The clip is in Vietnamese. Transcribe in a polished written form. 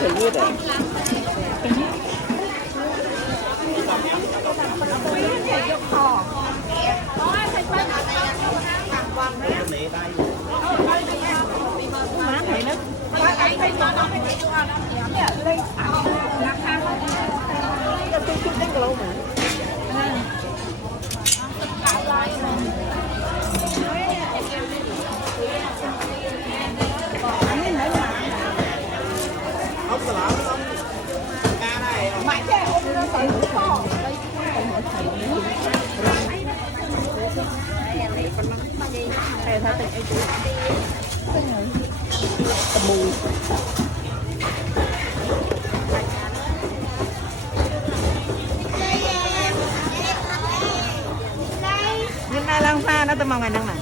thử luôn đấy. Má thầy nó chút đến lâu mà. Ông có làm không? Ca này. Mãi thế ông nó phải hủ kho. Đây thấy tình yêu mù. Nhưng nay lang pha nó tao mong ngày năng nè.